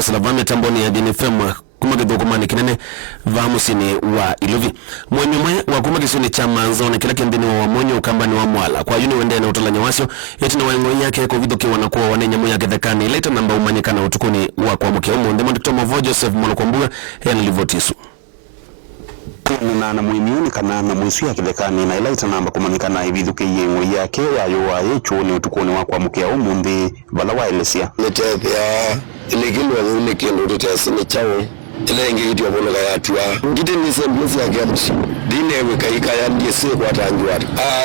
kwa salavame tamboni ya DNFM kuma githukumani kinene vamusini wa Iluvi mwenyume wa kuma kisuni cha manzone kila kendini wa wamonyo ukambani wa mwala kwa yuni wende na utolanya wasyo yeti na waengo yake kovidhoki wanakuwa wanenyamu ya gethekani ileta namba umanyika na utukuni wa kwa mke umu ndemo ndikitomo vo Joseph Mwalokwambuga ya nilivotisu na muimiuni kana na mwisu ya kithekani na ilaita namba kumanikana ibithuke yengo yake wayo chuoni utukuni wa kwa mke umu ndi vala wa elesia netethia ilikilwa ngune kendo tutesini chao ile ngiti wabona yatua ngiti ni semblance ya games dine wekaika ya ndise kwa tangiwa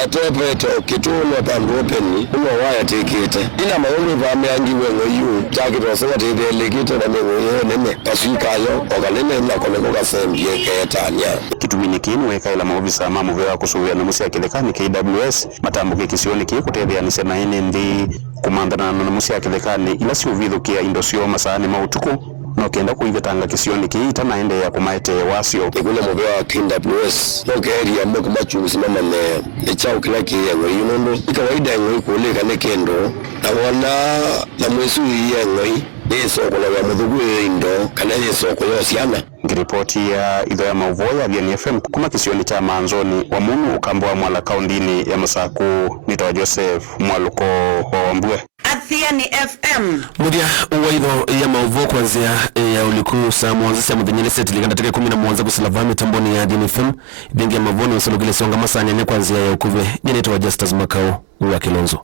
topeto kituno pandopeni uno waya tekete ina maoni vame angiwe ngoyu takito sema tebe lekito na mengo nene pasikayo okalene na koleko kasembie ketania kitumini kinu weka ila maofisa mamu vya kusuvia na musi ya kithekani KWS matambuke kisioni ki kutethia ni sena ine ndi kumandana na musi ya kithekani ila si uvithukia indosio masani mautuku no kenda kuivetanga kisioni kiita naende ya kumaete wasio ikule mubea KWS no area mbeko machu simama ne chao kila kiyengo yunondo ikawaida yengo ikuleka ne kendo na wana na mwesu yengo yeso kola ya mudhugu indo kana yeso kola siana ngiripoti ya idho ya mauvoya DNFM kuma kisioni cha manzoni wa munu ukambwa mwala kaundini ya Masaku nitawa Joseph Mwaluko wa Wambue Athiani FM mudia uwa idho ya mauvo kwanzia ya uliku saa mwanzisi ya mudhinyele seti liganda teke 11 kusilavami tamboni ya DNFM dingi ya mavoni usalugile songa masanya ne kwanzia ya ukuve nyeneta wa Justus Makao uwa Kilonzo.